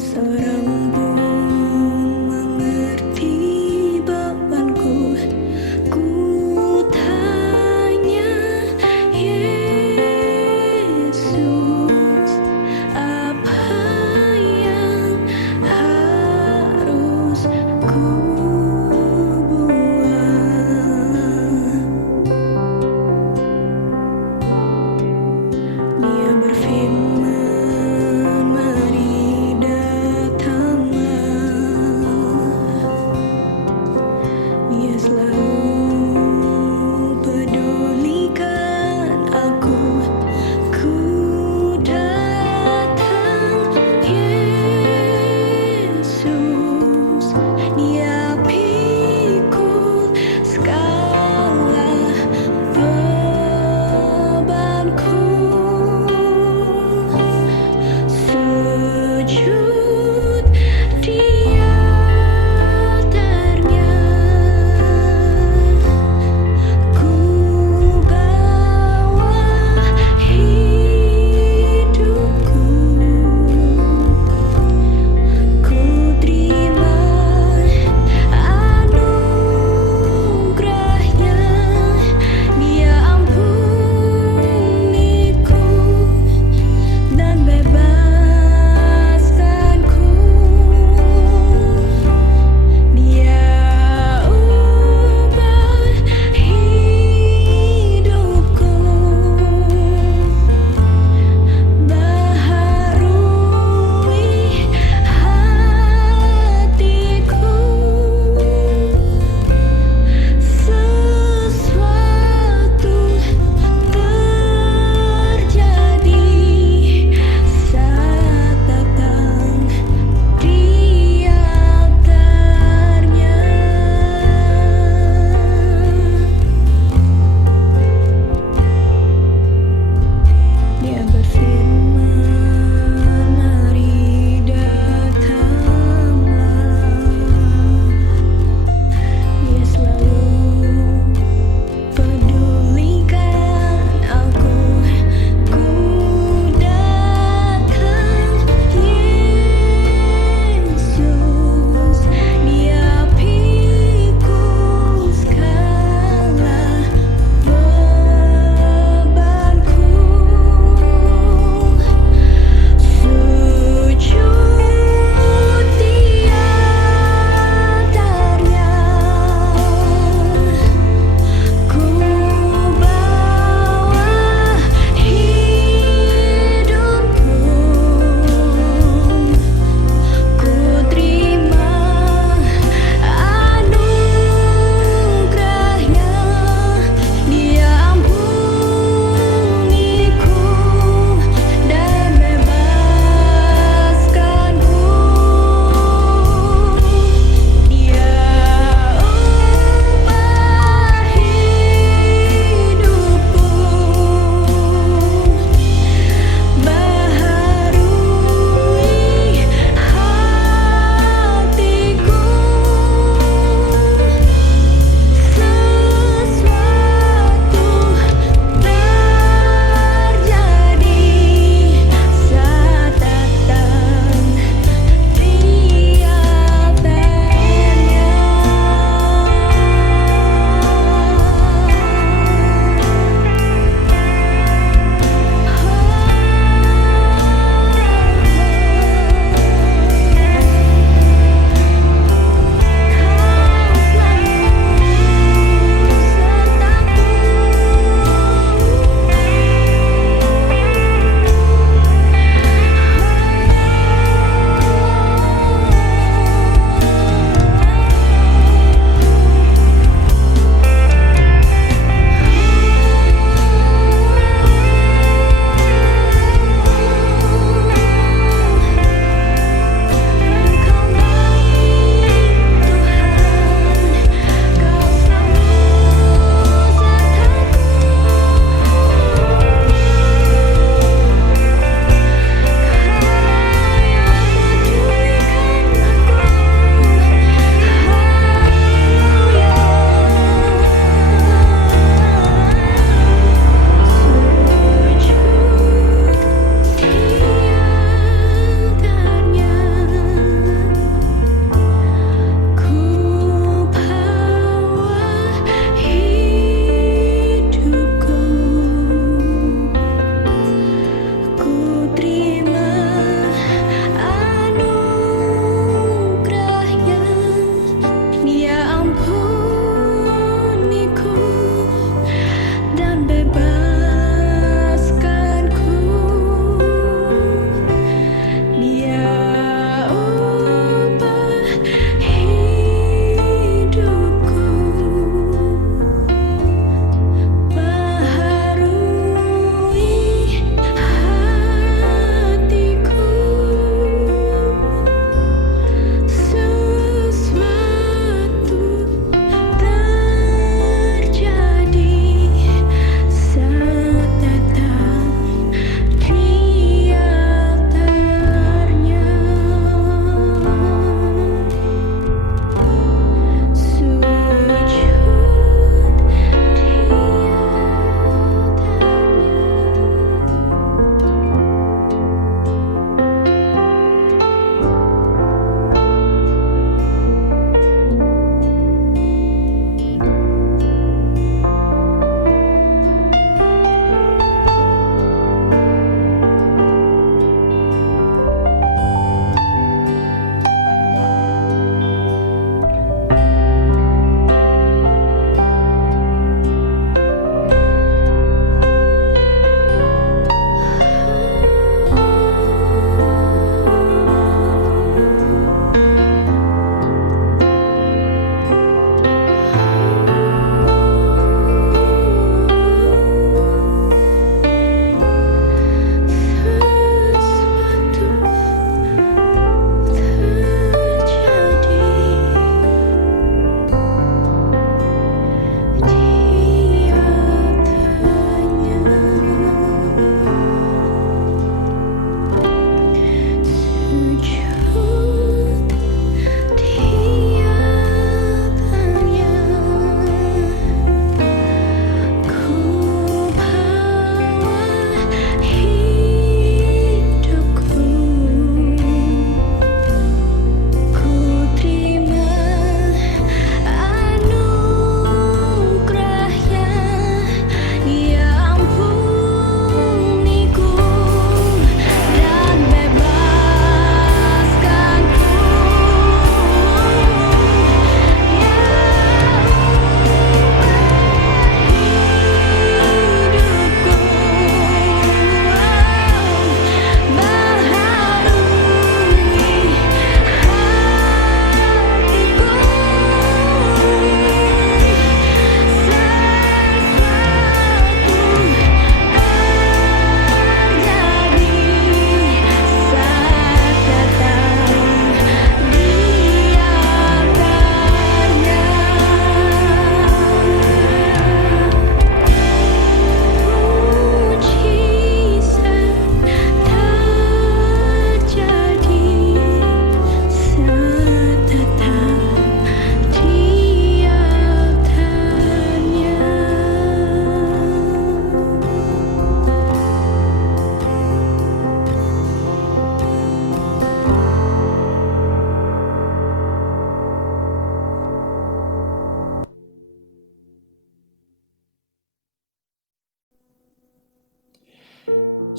seorang pun mengerti bebanku. Ku tanya, Yesus, apa yang harus ku buat? Dia berfirman, mari datanglah.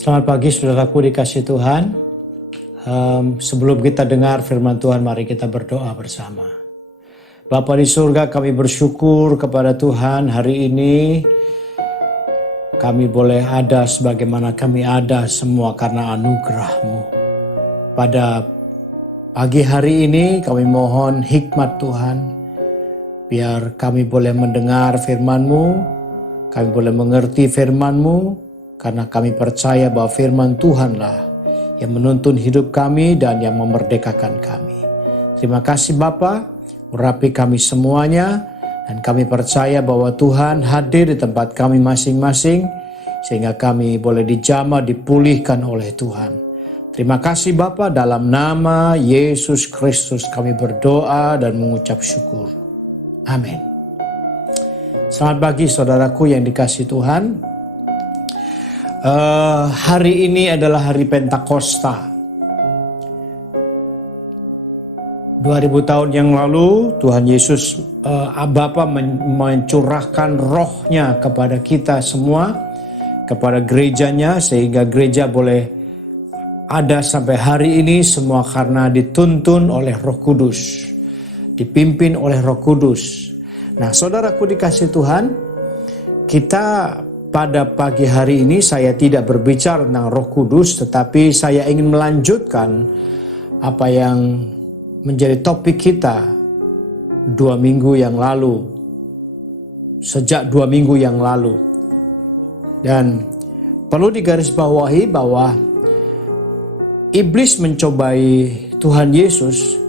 Selamat pagi saudaraku dikasih Tuhan. Sebelum kita dengar firman Tuhan, mari kita berdoa bersama. Bapa di surga, kami bersyukur kepada Tuhan hari ini. Kami boleh ada sebagaimana kami ada semua karena anugerah-Mu. Pada pagi hari ini kami mohon hikmat Tuhan. Biar kami boleh mendengar firman-Mu, kami boleh mengerti firman-Mu. Karena kami percaya bahwa firman Tuhanlah yang menuntun hidup kami dan yang memerdekakan kami. Terima kasih Bapa, urapi kami semuanya. Dan kami percaya bahwa Tuhan hadir di tempat kami masing-masing. Sehingga kami boleh dijamah, dipulihkan oleh Tuhan. Terima kasih Bapa, dalam nama Yesus Kristus kami berdoa dan mengucap syukur. Amin. Selamat pagi saudaraku yang dikasih Tuhan. Hari ini adalah hari Pentakosta. 2000 tahun yang lalu Tuhan Yesus Bapa mencurahkan rohnya kepada kita semua, kepada gerejanya, sehingga gereja boleh ada sampai hari ini semua karena dituntun oleh Roh Kudus, dipimpin oleh Roh Kudus. Nah, saudaraku dikasih Tuhan, kita pada pagi hari ini saya tidak berbicara tentang Roh Kudus, tetapi saya ingin melanjutkan apa yang menjadi topik kita 2 minggu yang lalu, sejak 2 minggu yang lalu. Dan perlu digarisbawahi bahwa iblis mencobai Tuhan Yesus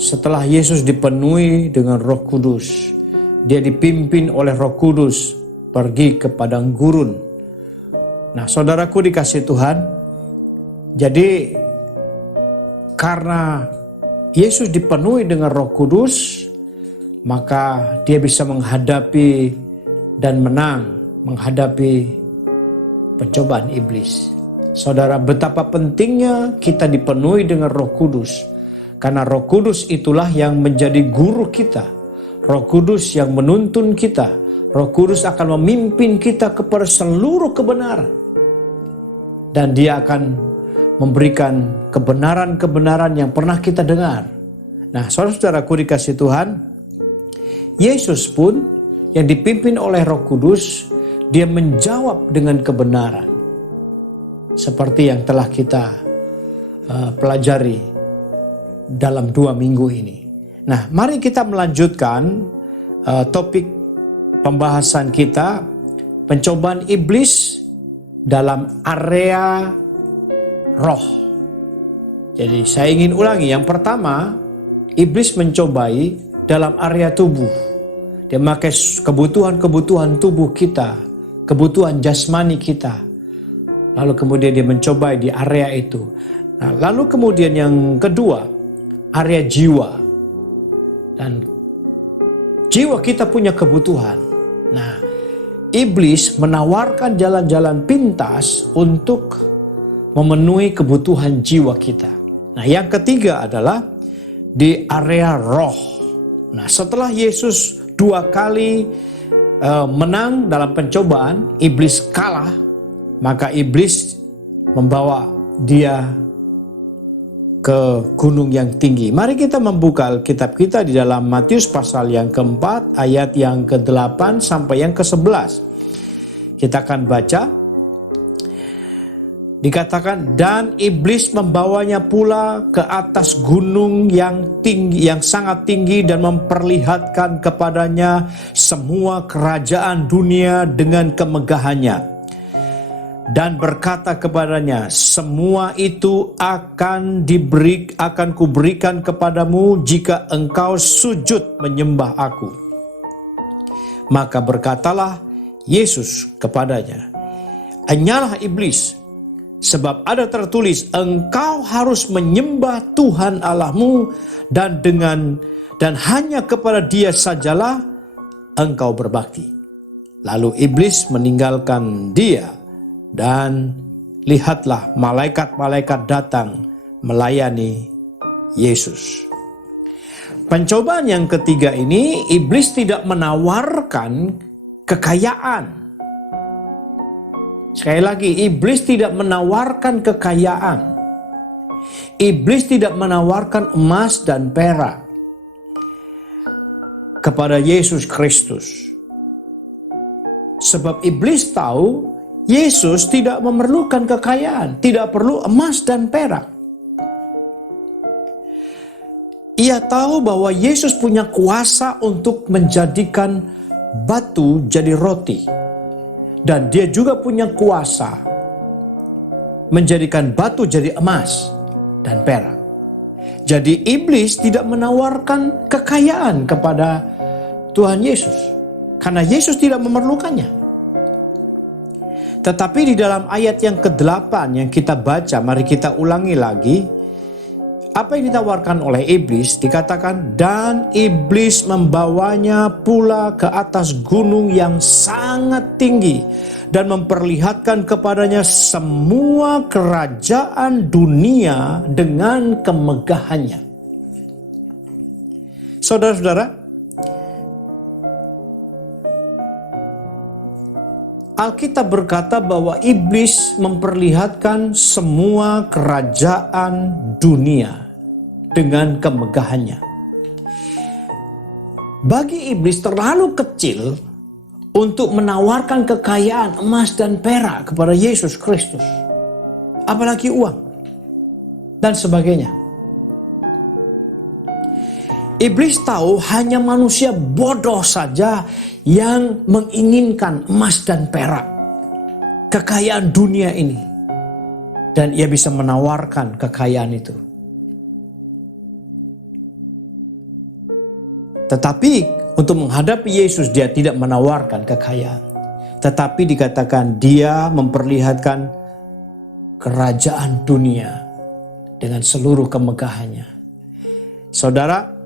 setelah Yesus dipenuhi dengan Roh Kudus. Dia dipimpin oleh Roh Kudus pergi ke padang gurun. Nah, saudaraku dikasih Tuhan, jadi karena Yesus dipenuhi dengan Roh Kudus, maka dia bisa menghadapi dan menang menghadapi pencobaan iblis. Saudara, betapa pentingnya kita dipenuhi dengan Roh Kudus, karena Roh Kudus itulah yang menjadi guru kita. Roh Kudus yang menuntun kita. Roh Kudus akan memimpin kita kepada seluruh kebenaran. Dan dia akan memberikan kebenaran-kebenaran yang pernah kita dengar. Nah, saudara-saudaraku dikasih Tuhan, Yesus pun yang dipimpin oleh Roh Kudus, dia menjawab dengan kebenaran. Seperti yang telah kita pelajari dalam 2 minggu ini. Nah, mari kita melanjutkan topik pembahasan kita, pencobaan iblis dalam area roh. Jadi saya ingin ulangi, yang pertama, iblis mencobai dalam area tubuh. Dia memakai kebutuhan-kebutuhan tubuh kita, kebutuhan jasmani kita. Lalu kemudian dia mencobai di area itu. Nah, lalu kemudian yang kedua, area jiwa. Dan jiwa kita punya kebutuhan. Nah, iblis menawarkan jalan-jalan pintas untuk memenuhi kebutuhan jiwa kita. Nah, yang ketiga adalah di area roh. Nah, setelah Yesus 2 kali menang dalam pencobaan, iblis kalah, maka iblis membawa dia ke gunung yang tinggi. Mari kita membuka Alkitab kita di dalam Matius pasal yang keempat, ayat yang ke-8 sampai yang ke-11. Kita akan baca. Dikatakan, dan iblis membawanya pula ke atas gunung yang tinggi, yang sangat tinggi, dan memperlihatkan kepadanya semua kerajaan dunia dengan kemegahannya. Dan berkata kepadanya, semua itu akan kuberikan kepadamu jika engkau sujud menyembah aku. Maka berkatalah Yesus kepadanya, enyalah iblis, sebab ada tertulis, engkau harus menyembah Tuhan Allahmu dan hanya kepada Dia sajalah engkau berbakti. Lalu iblis meninggalkan dia. Dan lihatlah malaikat-malaikat datang melayani Yesus. Pencobaan yang ketiga ini, iblis tidak menawarkan kekayaan. Sekali lagi, iblis tidak menawarkan kekayaan. Iblis tidak menawarkan emas dan perak kepada Yesus Kristus. Sebab iblis tahu Yesus tidak memerlukan kekayaan, tidak perlu emas dan perak. Ia tahu bahwa Yesus punya kuasa untuk menjadikan batu jadi roti. Dan dia juga punya kuasa menjadikan batu jadi emas dan perak. Jadi iblis tidak menawarkan kekayaan kepada Tuhan Yesus. Karena Yesus tidak memerlukannya. Tetapi di dalam ayat yang ke-8 yang kita baca, mari kita ulangi lagi. Apa yang ditawarkan oleh iblis dikatakan, dan iblis membawanya pula ke atas gunung yang sangat tinggi dan memperlihatkan kepadanya semua kerajaan dunia dengan kemegahannya. Saudara-saudara, Alkitab berkata bahwa iblis memperlihatkan semua kerajaan dunia dengan kemegahannya. Bagi iblis terlalu kecil untuk menawarkan kekayaan emas dan perak kepada Yesus Kristus. Apalagi uang dan sebagainya. Iblis tahu hanya manusia bodoh saja yang menginginkan emas dan perak, kekayaan dunia ini. Dan ia bisa menawarkan kekayaan itu. Tetapi untuk menghadapi Yesus dia tidak menawarkan kekayaan. Tetapi dikatakan dia memperlihatkan kerajaan dunia dengan seluruh kemegahannya. Saudara,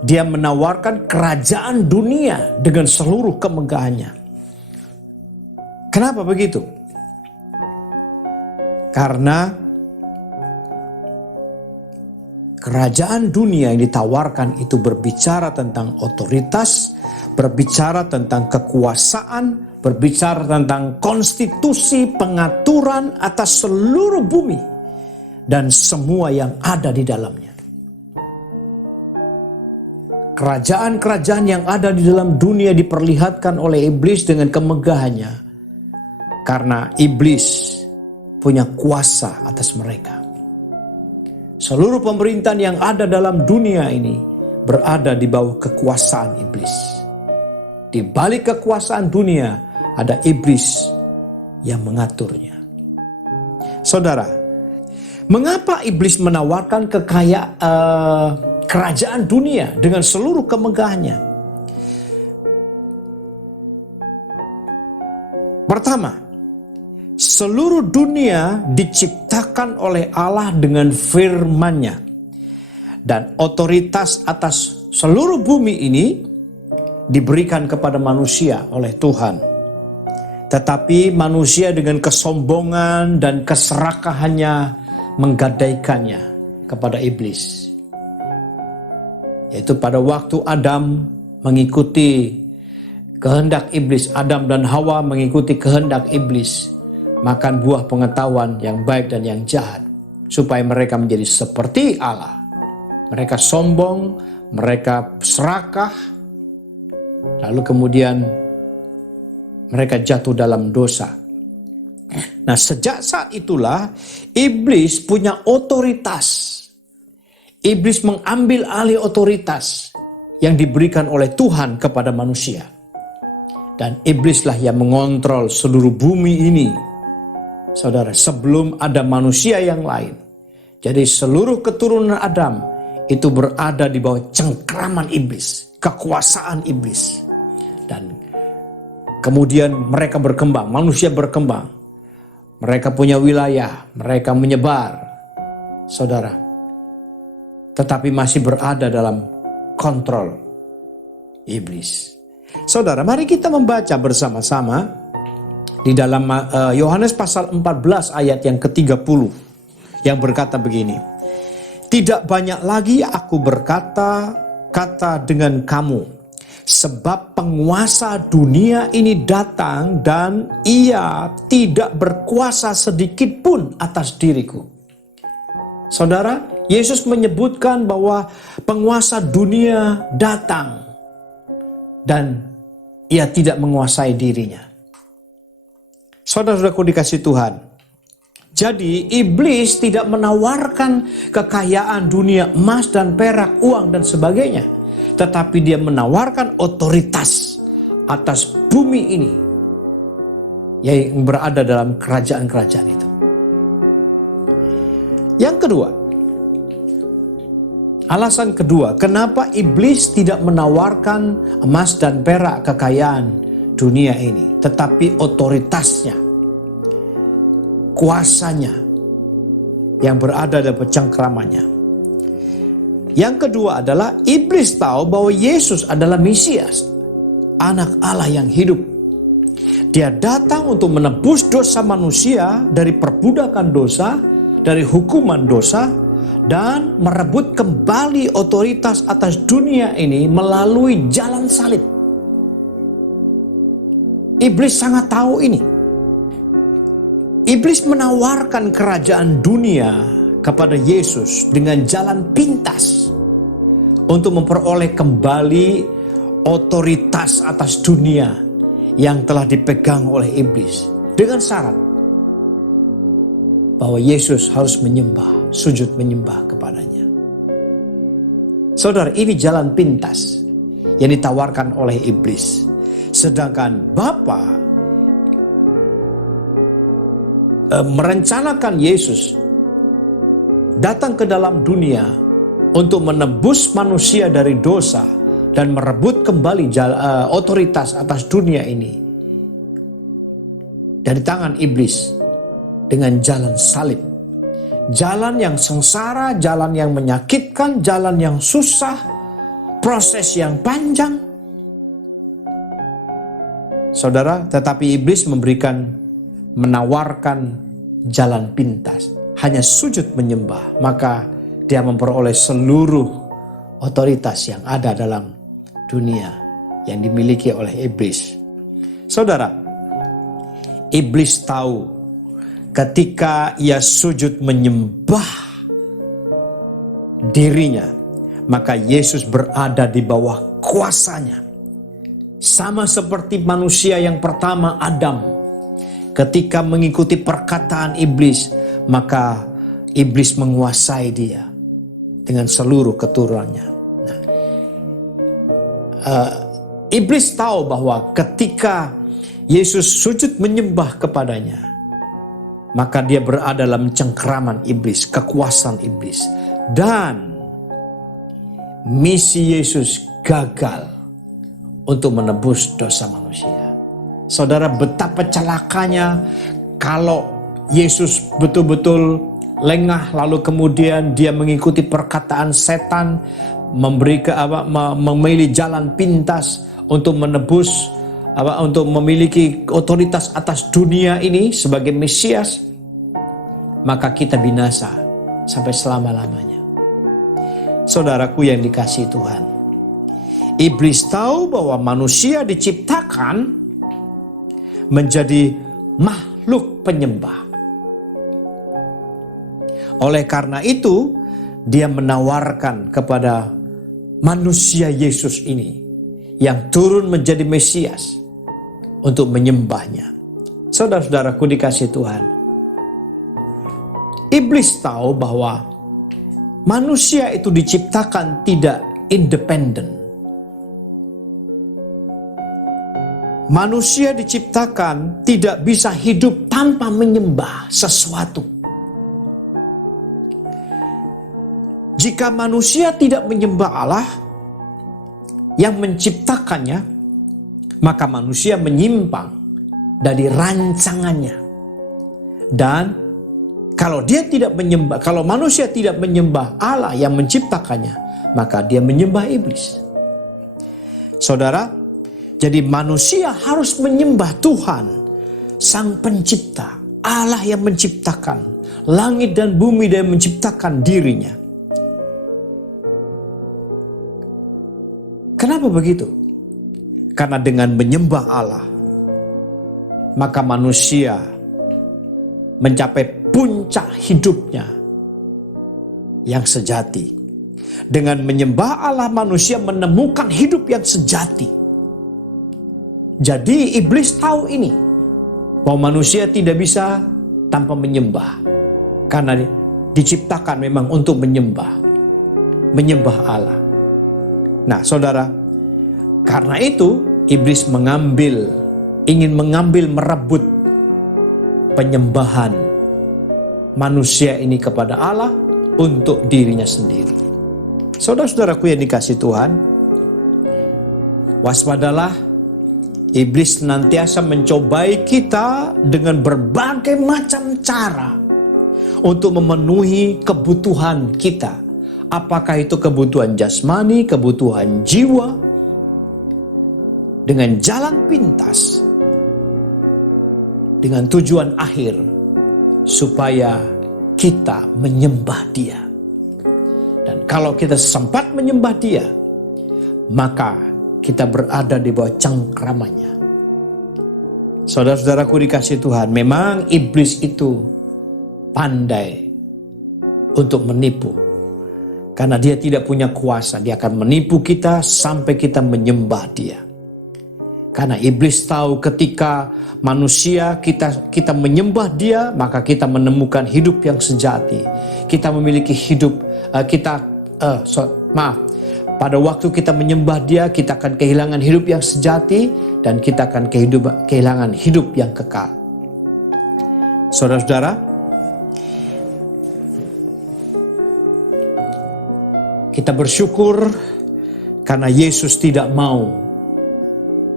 dia menawarkan kerajaan dunia dengan seluruh kemegahannya. Kenapa begitu? Karena kerajaan dunia yang ditawarkan itu berbicara tentang otoritas, berbicara tentang kekuasaan, berbicara tentang konstitusi, pengaturan atas seluruh bumi dan semua yang ada di dalamnya. Kerajaan-kerajaan yang ada di dalam dunia diperlihatkan oleh iblis dengan kemegahannya. Karena iblis punya kuasa atas mereka. Seluruh pemerintahan yang ada dalam dunia ini berada di bawah kekuasaan iblis. Di balik kekuasaan dunia ada iblis yang mengaturnya. Saudara, mengapa iblis menawarkan kerajaan dunia dengan seluruh kemegahannya? Pertama, seluruh dunia diciptakan oleh Allah dengan firman-Nya. Dan otoritas atas seluruh bumi ini diberikan kepada manusia oleh Tuhan. Tetapi manusia dengan kesombongan dan keserakahannya menggadaikannya kepada iblis. Yaitu pada waktu Adam mengikuti kehendak iblis, Adam dan Hawa mengikuti kehendak iblis, makan buah pengetahuan yang baik dan yang jahat, supaya mereka menjadi seperti Allah. Mereka sombong, mereka serakah, lalu kemudian mereka jatuh dalam dosa. Nah, sejak saat itulah iblis punya otoritas. Iblis mengambil alih otoritas yang diberikan oleh Tuhan kepada manusia. Dan iblislah yang mengontrol seluruh bumi ini. Saudara, sebelum ada manusia yang lain. Jadi seluruh keturunan Adam itu berada di bawah cengkraman iblis, kekuasaan iblis. Dan kemudian mereka berkembang, manusia berkembang. Mereka punya wilayah, mereka menyebar. Saudara, tetapi masih berada dalam kontrol iblis. Saudara, mari kita membaca bersama-sama di dalam Yohanes pasal 14 ayat yang ke-30 yang berkata begini. Tidak banyak lagi aku berkata-kata dengan kamu, Sebab penguasa dunia ini datang dan ia tidak berkuasa sedikit pun atas diriku. Saudara, Yesus menyebutkan bahwa penguasa dunia datang dan ia tidak menguasai dirinya. Saudara-saudaraku dikasih Tuhan. Jadi iblis tidak menawarkan kekayaan dunia, emas dan perak, uang dan sebagainya. Tetapi dia menawarkan otoritas atas bumi ini yang berada dalam kerajaan-kerajaan itu. Yang kedua, alasan kedua, kenapa iblis tidak menawarkan emas dan perak kekayaan dunia ini, tetapi otoritasnya, kuasanya yang berada dalam cengkramannya. Yang kedua adalah iblis tahu bahwa Yesus adalah Mesias, anak Allah yang hidup. Dia datang untuk menebus dosa manusia dari perbudakan dosa, dari hukuman dosa, dan merebut kembali otoritas atas dunia ini melalui jalan salib. Iblis sangat tahu ini. Iblis menawarkan kerajaan dunia kepada Yesus dengan jalan pintas untuk memperoleh kembali otoritas atas dunia yang telah dipegang oleh iblis, dengan syarat bahwa Yesus harus menyembah, sujud menyembah kepadanya. Saudara, ini jalan pintas yang ditawarkan oleh iblis. Sedangkan Bapa merencanakan Yesus datang ke dalam dunia untuk menebus manusia dari dosa dan merebut kembali otoritas atas dunia ini dari tangan iblis dengan jalan salib. Jalan yang sengsara, jalan yang menyakitkan, jalan yang susah, proses yang panjang. Saudara, tetapi iblis menawarkan jalan pintas. Hanya sujud menyembah, maka dia memperoleh seluruh otoritas yang ada dalam dunia yang dimiliki oleh iblis. Saudara, iblis tahu ketika ia sujud menyembah dirinya, maka Yesus berada di bawah kuasanya. Sama seperti manusia yang pertama, Adam, ketika mengikuti perkataan iblis, maka iblis menguasai dia dengan seluruh keturunannya. Iblis tahu bahwa ketika Yesus sujud menyembah kepadanya, maka dia berada dalam cengkraman iblis, kekuasaan iblis. Dan misi Yesus gagal untuk menebus dosa manusia. Saudara, betapa celakanya kalau Yesus betul-betul lengah lalu kemudian dia mengikuti perkataan setan, memilih jalan pintas untuk menebus, untuk memiliki otoritas atas dunia ini sebagai Mesias, maka kita binasa sampai selama-lamanya. Saudaraku yang dikasihi Tuhan, iblis tahu bahwa manusia diciptakan menjadi makhluk penyembah. Oleh karena itu, dia menawarkan kepada manusia Yesus ini yang turun menjadi Mesias untuk menyembahnya. Saudara-saudaraku dikasihi Tuhan, iblis tahu bahwa manusia itu diciptakan tidak independen. Manusia diciptakan tidak bisa hidup tanpa menyembah sesuatu. Jika manusia tidak menyembah Allah yang menciptakannya, maka manusia menyimpang dari rancangannya. Dan kalau manusia tidak menyembah Allah yang menciptakannya, maka dia menyembah iblis. Saudara, jadi manusia harus menyembah Tuhan, Sang Pencipta, Allah yang menciptakan langit dan bumi dan menciptakan dirinya. Kenapa begitu? Karena dengan menyembah Allah, maka manusia mencapai puncak hidupnya yang sejati. Dengan menyembah Allah, manusia menemukan hidup yang sejati. Jadi iblis tahu ini, bahwa manusia tidak bisa tanpa menyembah. Karena diciptakan memang untuk menyembah Allah. Nah saudara, karena itu iblis ingin mengambil, merebut penyembahan manusia ini kepada Allah untuk dirinya sendiri. Saudara-saudaraku yang dikasihi Tuhan, waspadalah, iblis senantiasa mencobai kita dengan berbagai macam cara untuk memenuhi kebutuhan kita. Apakah itu kebutuhan jasmani, kebutuhan jiwa, dengan jalan pintas, dengan tujuan akhir supaya kita menyembah Dia. Dan kalau kita sempat menyembah Dia, maka kita berada di bawah cengkramannya. Saudara-saudaraku dikasihi Tuhan, memang iblis itu pandai untuk menipu. Karena dia tidak punya kuasa, dia akan menipu kita sampai kita menyembah Dia. Karena iblis tahu ketika manusia kita menyembah Dia, maka kita menemukan hidup yang sejati. Kita memiliki hidup, pada waktu kita menyembah Dia, kita akan kehilangan hidup yang sejati dan kita akan kehilangan hidup yang kekal. Saudara-saudara, kita bersyukur karena Yesus tidak mau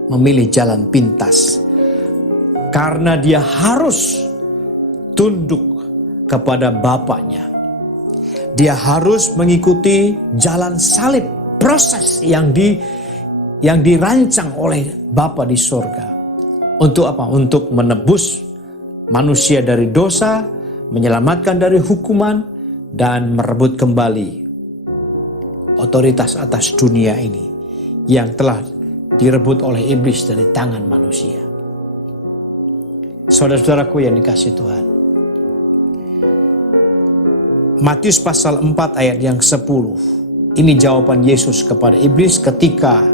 memilih jalan pintas. Karena Dia harus tunduk kepada Bapaknya. Dia harus mengikuti jalan salib, proses yang dirancang oleh Bapa di sorga. Untuk apa? Untuk menebus manusia dari dosa, menyelamatkan dari hukuman, dan merebut kembali otoritas atas dunia ini yang telah direbut oleh iblis dari tangan manusia. Saudara-saudaraku yang dikasihi Tuhan, Matius pasal 4 ayat yang 10. Ini jawaban Yesus kepada iblis ketika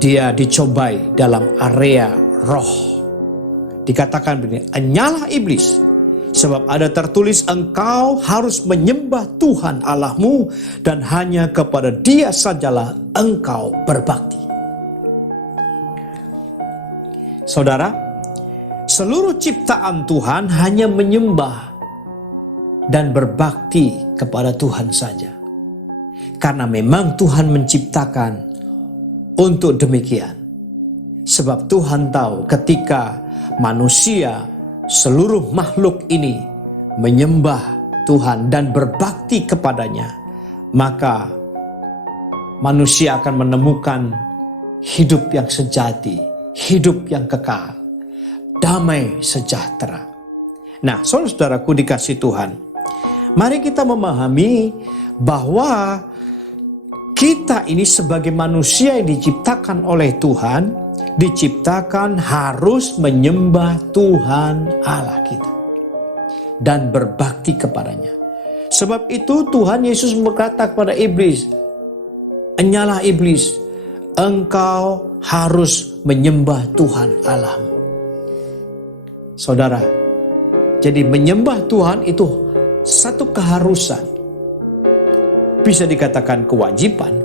Dia dicobai dalam area roh. Dikatakan begini, "Enyalah iblis, sebab ada tertulis engkau harus menyembah Tuhan Allahmu dan hanya kepada Dia sajalah engkau berbakti." Saudara, seluruh ciptaan Tuhan hanya menyembah dan berbakti kepada Tuhan saja. Karena memang Tuhan menciptakan untuk demikian. Sebab Tuhan tahu ketika manusia, seluruh makhluk ini menyembah Tuhan dan berbakti kepadanya, maka manusia akan menemukan hidup yang sejati, hidup yang kekal, damai sejahtera. Nah, saudara-saudaraku dikasihi Tuhan, mari kita memahami bahwa kita ini sebagai manusia yang diciptakan oleh Tuhan, diciptakan harus menyembah Tuhan Allah kita dan berbakti kepadanya. Sebab itu Tuhan Yesus berkata kepada iblis, "Enyalah iblis, engkau harus menyembah Tuhan Allahmu." Saudara, jadi menyembah Tuhan itu satu keharusan. Bisa dikatakan kewajiban.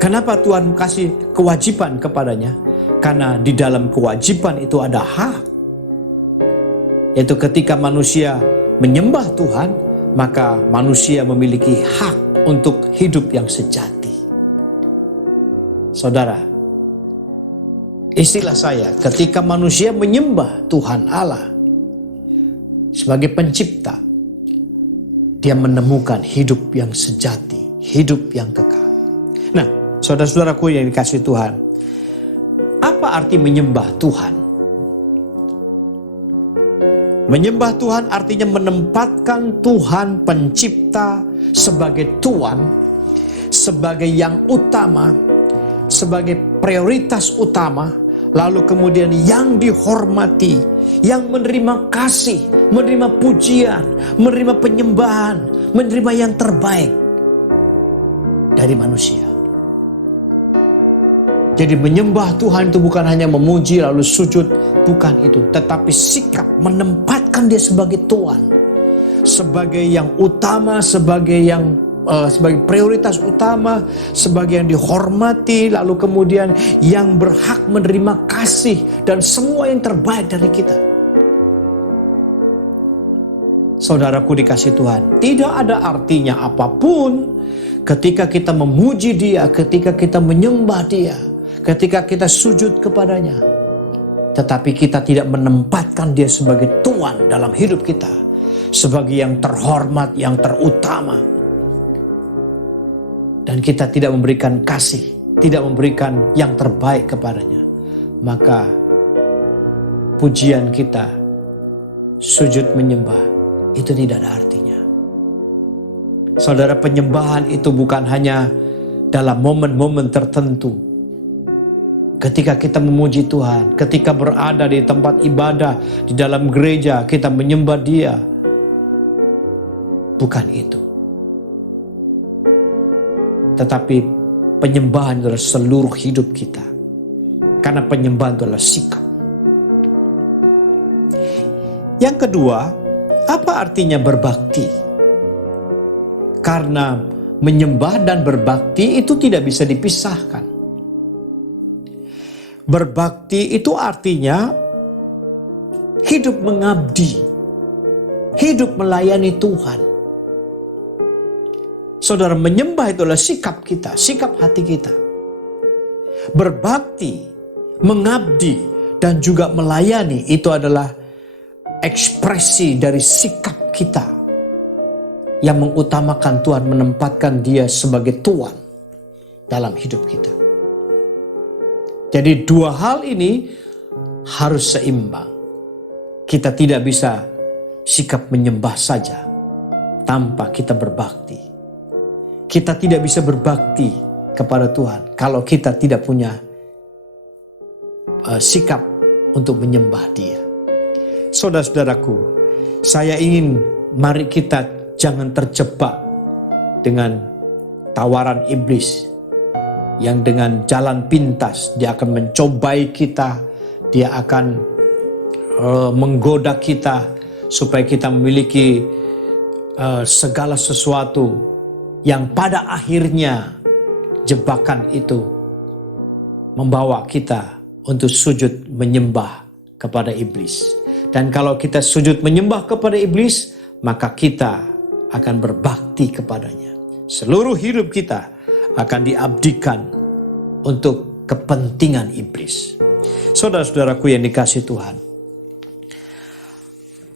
Kenapa Tuhan kasih kewajiban kepadanya? Karena di dalam kewajiban itu ada hak. Yaitu ketika manusia menyembah Tuhan, maka manusia memiliki hak untuk hidup yang sejati. Saudara, istilah saya, ketika manusia menyembah Tuhan Allah sebagai pencipta, dia menemukan hidup yang sejati, hidup yang kekal. Nah, saudara-saudaraku yang dikasihi Tuhan, apa arti menyembah Tuhan? Menyembah Tuhan artinya menempatkan Tuhan pencipta sebagai Tuhan, sebagai yang utama, sebagai prioritas utama, lalu kemudian yang dihormati, yang menerima kasih, menerima pujian, menerima penyembahan, menerima yang terbaik dari manusia. Jadi menyembah Tuhan itu bukan hanya memuji lalu sujud, bukan itu. Tetapi sikap menempatkan dia sebagai Tuhan, sebagai yang utama, sebagai prioritas utama, sebagai yang dihormati, lalu kemudian yang berhak menerima kasih dan semua yang terbaik dari kita. Saudaraku dikasih Tuhan, tidak ada artinya apapun ketika kita memuji Dia, ketika kita menyembah Dia, ketika kita sujud kepadanya, tetapi kita tidak menempatkan Dia sebagai Tuhan dalam hidup kita, sebagai yang terhormat, yang terutama, dan kita tidak memberikan kasih, tidak memberikan yang terbaik kepadanya, maka pujian kita, sujud menyembah, itu tidak ada artinya. Saudara, penyembahan itu bukan hanya dalam momen-momen tertentu. Ketika kita memuji Tuhan, ketika berada di tempat ibadah, di dalam gereja, kita menyembah Dia. Bukan itu. Tetapi penyembahan adalah seluruh hidup kita. Karena penyembahan itu adalah sikap. Yang kedua, apa artinya berbakti? Karena menyembah dan berbakti itu tidak bisa dipisahkan. Berbakti itu artinya hidup mengabdi, hidup melayani Tuhan. Saudara, menyembah itu adalah sikap kita, sikap hati kita. Berbakti, mengabdi, dan juga melayani itu adalah ekspresi dari sikap kita yang mengutamakan Tuhan, menempatkan Dia sebagai Tuhan dalam hidup kita. Jadi dua hal ini harus seimbang. Kita tidak bisa sikap menyembah saja tanpa kita berbakti. Kita tidak bisa berbakti kepada Tuhan kalau kita tidak punya sikap untuk menyembah Dia. Saudara-saudaraku, saya ingin mari kita jangan terjebak dengan tawaran iblis yang dengan jalan pintas dia akan mencobai kita, dia akan menggoda kita supaya kita memiliki segala sesuatu yang pada akhirnya jebakan itu membawa kita untuk sujud menyembah kepada iblis. Dan kalau kita sujud menyembah kepada iblis, maka kita akan berbakti kepadanya. Seluruh hidup kita akan diabdikan untuk kepentingan iblis. Saudara-saudaraku yang dikasihi Tuhan,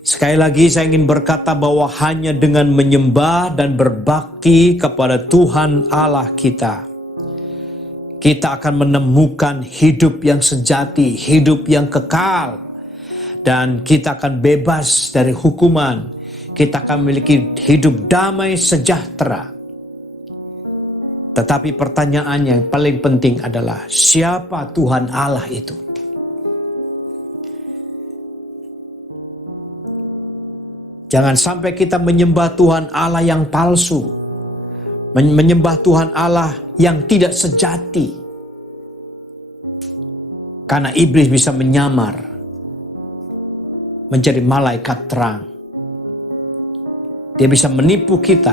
sekali lagi saya ingin berkata bahwa hanya dengan menyembah dan berbakti kepada Tuhan Allah kita, kita akan menemukan hidup yang sejati, hidup yang kekal, dan kita akan bebas dari hukuman. Kita akan memiliki hidup damai sejahtera. Tetapi pertanyaan yang paling penting adalah siapa Tuhan Allah itu? Jangan sampai kita menyembah Tuhan Allah yang palsu, menyembah Tuhan Allah yang tidak sejati. Karena iblis bisa menyamar menjadi malaikat terang. Dia bisa menipu kita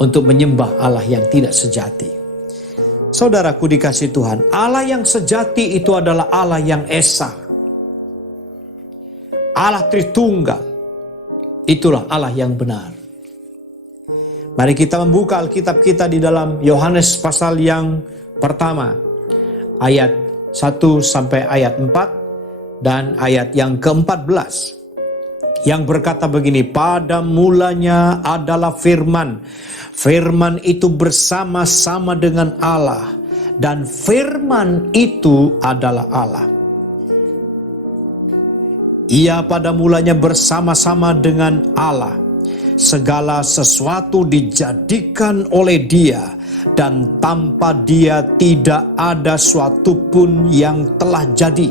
untuk menyembah Allah yang tidak sejati. Saudaraku dikasih Tuhan, Allah yang sejati itu adalah Allah yang esa, Allah Tritunggal. Itulah Allah yang benar. Mari kita membuka Alkitab kita di dalam Yohanes pasal yang pertama, ayat 1 sampai ayat 4 dan ayat yang ke-14. Yang berkata begini, pada mulanya adalah firman. Firman itu bersama-sama dengan Allah. Dan firman itu adalah Allah. Ia pada mulanya bersama-sama dengan Allah. Segala sesuatu dijadikan oleh Dia, dan tanpa Dia tidak ada suatu pun yang telah jadi.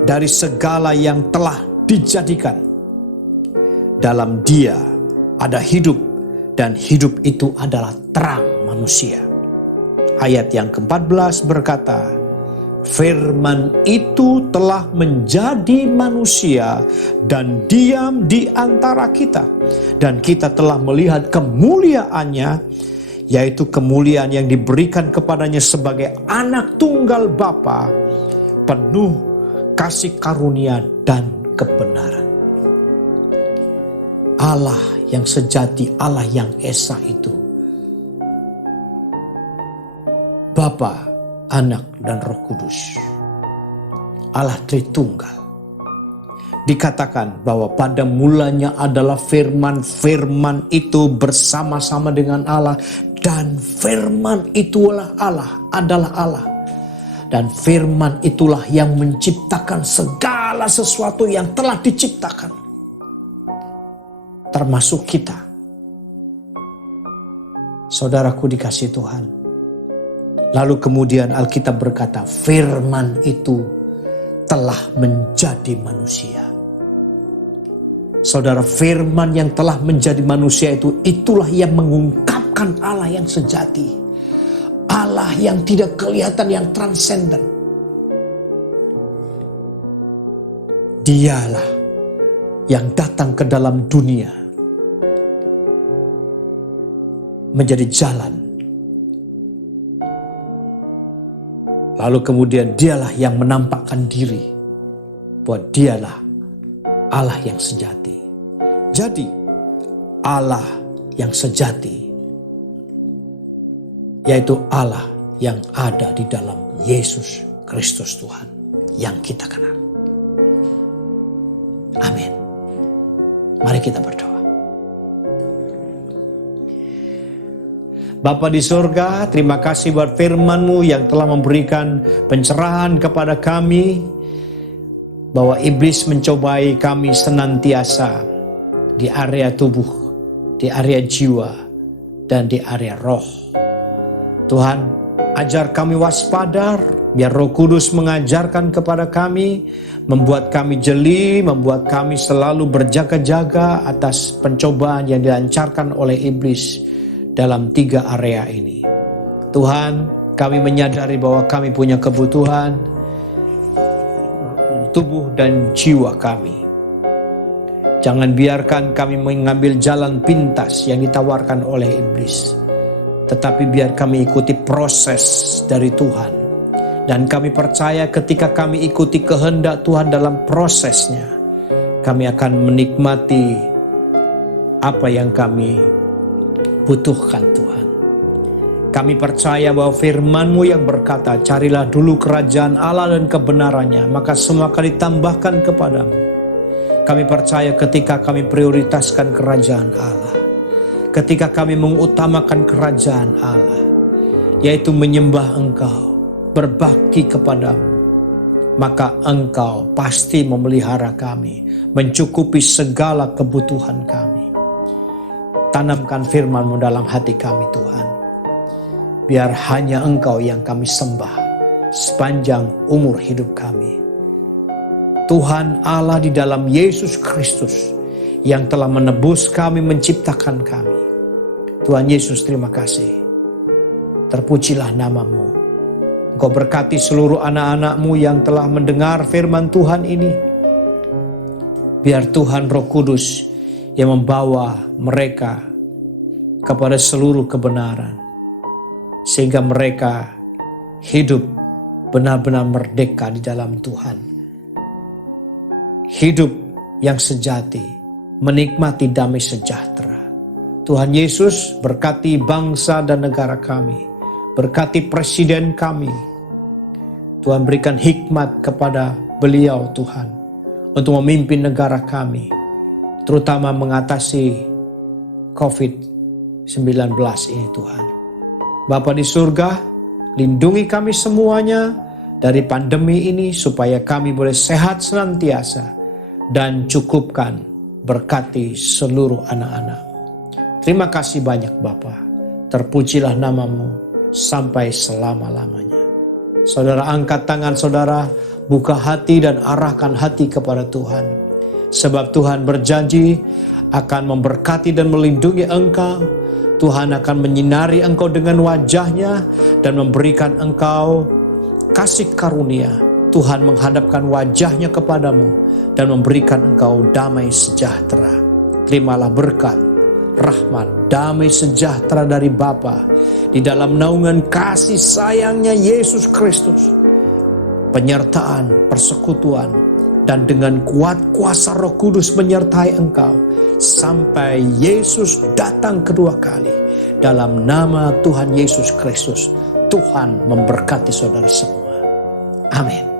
Dari segala yang telah dijadikan, dalam Dia ada hidup, dan hidup itu adalah terang manusia. Ayat yang ke-14 berkata, Firman itu telah menjadi manusia dan diam di antara kita. Dan kita telah melihat kemuliaannya, yaitu kemuliaan yang diberikan kepadanya sebagai anak tunggal Bapa, penuh kasih karunia dan kebenaran. Allah yang sejati, Allah yang esa itu Bapa, Anak, dan Roh Kudus. Allah Tritunggal. Dikatakan bahwa pada mulanya adalah firman. Firman itu bersama-sama dengan Allah. Dan firman itulah Allah, adalah Allah. Dan firman itulah yang menciptakan segala sesuatu yang telah diciptakan. Termasuk kita. Saudaraku dikasih Tuhan. Lalu kemudian Alkitab berkata, firman itu telah menjadi manusia. Saudara, firman yang telah menjadi manusia itu, itulah yang mengungkapkan Allah yang sejati. Allah yang tidak kelihatan, yang transenden. Dialah yang datang ke dalam dunia menjadi jalan. Lalu kemudian dialah yang menampakkan diri bahwa dialah Allah yang sejati. Jadi Allah yang sejati, yaitu Allah yang ada di dalam Yesus Kristus Tuhan yang kita kenal. Amin. Mari kita berdoa. Bapa di surga, terima kasih buat firman-Mu yang telah memberikan pencerahan kepada kami bahwa iblis mencobai kami senantiasa di area tubuh, di area jiwa, dan di area roh. Tuhan, ajar kami waspada, biar Roh Kudus mengajarkan kepada kami, membuat kami jeli, membuat kami selalu berjaga-jaga atas pencobaan yang dilancarkan oleh iblis dalam 3 area ini. Tuhan, kami menyadari bahwa kami punya kebutuhan tubuh dan jiwa kami. Jangan biarkan kami mengambil jalan pintas yang ditawarkan oleh iblis. Tetapi biar kami ikuti proses dari Tuhan. Dan kami percaya ketika kami ikuti kehendak Tuhan dalam prosesnya, kami akan menikmati apa yang kami butuhkan Tuhan. Kami percaya bahwa firman-Mu yang berkata, carilah dulu kerajaan Allah dan kebenarannya, maka semua akan ditambahkan kepadamu. Kami percaya ketika kami prioritaskan kerajaan Allah, ketika kami mengutamakan kerajaan Allah, yaitu menyembah Engkau, berbakti kepadamu, maka Engkau pasti memelihara kami, mencukupi segala kebutuhan kami. Tanamkan firman-Mu dalam hati kami Tuhan. Biar hanya Engkau yang kami sembah sepanjang umur hidup kami. Tuhan Allah di dalam Yesus Kristus yang telah menebus kami, menciptakan kami. Tuhan Yesus, terima kasih. Terpujilah nama-Mu. Engkau berkati seluruh anak-anak-Mu yang telah mendengar firman Tuhan ini. Biar Tuhan Roh Kudus yang membawa mereka kepada seluruh kebenaran, sehingga mereka hidup benar-benar merdeka di dalam Tuhan. Hidup yang sejati, menikmati damai sejahtera. Tuhan Yesus, berkati bangsa dan negara kami, berkati presiden kami. Tuhan, berikan hikmat kepada beliau Tuhan untuk memimpin negara kami, terutama mengatasi COVID-19 ini Tuhan. Bapa di surga, lindungi kami semuanya dari pandemi ini supaya kami boleh sehat senantiasa dan cukupkan, berkati seluruh anak-anak. Terima kasih banyak Bapa. Terpujilah namamu sampai selama-lamanya. Saudara angkat tangan saudara, buka hati dan arahkan hati kepada Tuhan. Sebab Tuhan berjanji akan memberkati dan melindungi engkau. Tuhan akan menyinari engkau dengan wajahnya dan memberikan engkau kasih karunia. Tuhan menghadapkan wajahnya kepadamu dan memberikan engkau damai sejahtera. Terimalah berkat, rahmat, damai sejahtera dari Bapa di dalam naungan kasih sayangnya Yesus Kristus. Penyertaan, persekutuan, dan dengan kuat kuasa Roh Kudus menyertai engkau sampai Yesus datang kedua kali. Dalam nama Tuhan Yesus Kristus, Tuhan memberkati saudara semua. Amin.